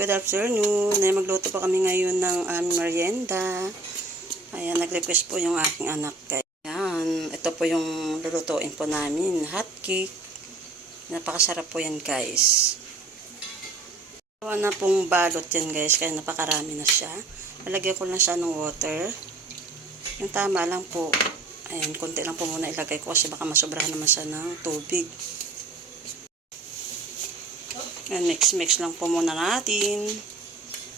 good afternoon. Ay, magluto pa kami ngayon ng aming merienda. Ayan, nag-request po yung aking anak. Ayan, ito po yung lulutuin po namin, hot cake. Napakasarap po yan, guys. Gawa na pong balot yan, guys, kaya napakarami na siya. Lalagyan ko lang siya ng water. Yung tama lang po. Ayan, konti lang po muna ilagay ko kasi baka masobrahan naman siya ng tubig. Ayan, mix lang po muna natin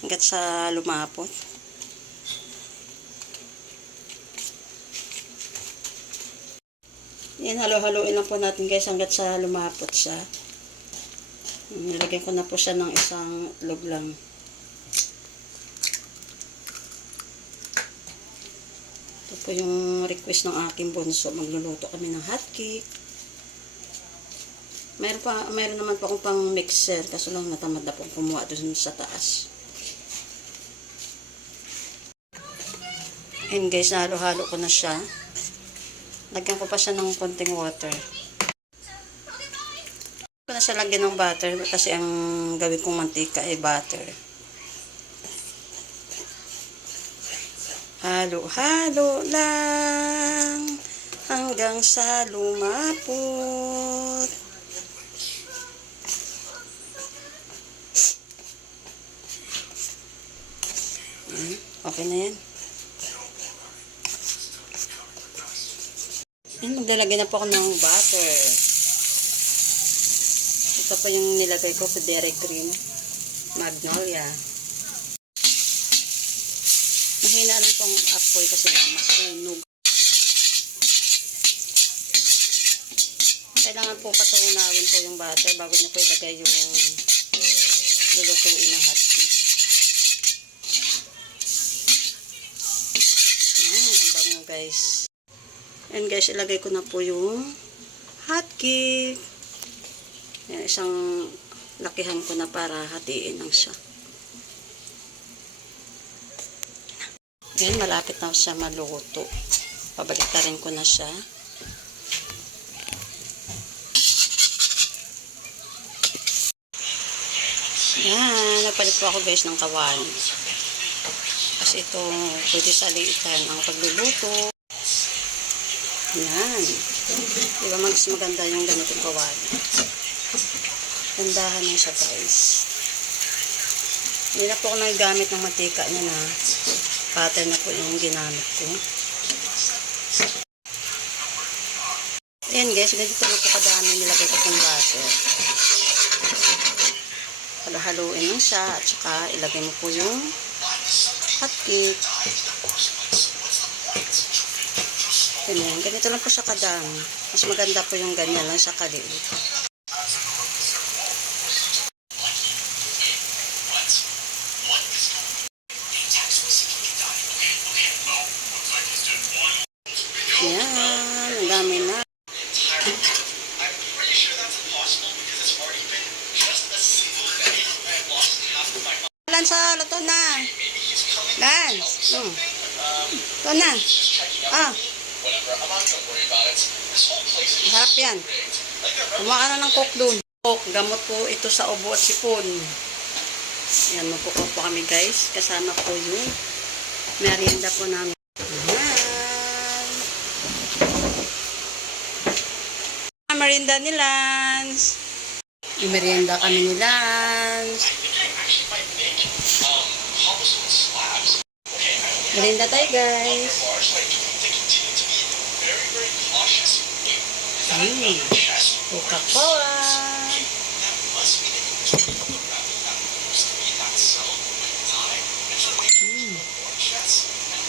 hanggat sa lumapot. Ayan, halo-haloin lang po natin, guys, hanggat sa lumapot siya. Nilagyan ko na po siya ng isang itlog lang. Ito po yung request ng aking bunso. Magluluto kami ng hot cake. Mayroon naman po akong pang mixer, kaso lang natamad na po kumuha doon sa taas. And guys, nahalo-halo ko na siya. Lagyan ko pa siya ng konting water. Ko na siya lagyan ng butter kasi ang gawin kong mantika ay butter. Halo-halo lang hanggang sa lumapot. Okay na yan. Ayan, maglalagay na po ako ng butter. Ito po yung nilagay ko sa dairy cream. Magnolia. Mahina lang pong apoy kasi masunog. Kailangan po patunawin po yung butter bago nyo po ilagay yung lulutuin ng hot cake. Guys. And guys, ilagay ko na po yung hot cake. Ayan, isang lakihan ko na para hatiin lang siya. Ayan, malapit na siya maluto. Pabaliktarin ko na siya. Ayan, nagpalit po ako, guys, ng kawali. Kasi ito, pwede sa liitan ang pagluluto. Yan. Diba, mas maganda yung ganitong kawali. Gandahan lang siya, guys. Hindi na po ako nagamit ng mantika niya na butter na po yung ginamit ko. Ayan, guys. Ganito na po kadami nilagay ko ng butter. Halo-haluin lang siya at saka ilagay mo po yung hot cake. Ganyan. Ganito lang po siya kadami. Mas maganda po yung ganyan lang siya kaliit. Yan. Ang dami na. Lan sa luto na. Lan. Ito na. Harap yan. Kumain ka na ng coke doon. Gamot po ito sa ubo at sipon. Yan, magkukok po kami, guys. Kasama po yung merienda po namin. Yan. Merienda ni Lance. Yung merienda kami ni Lance. Merienda tayo, guys. Coca-Cola.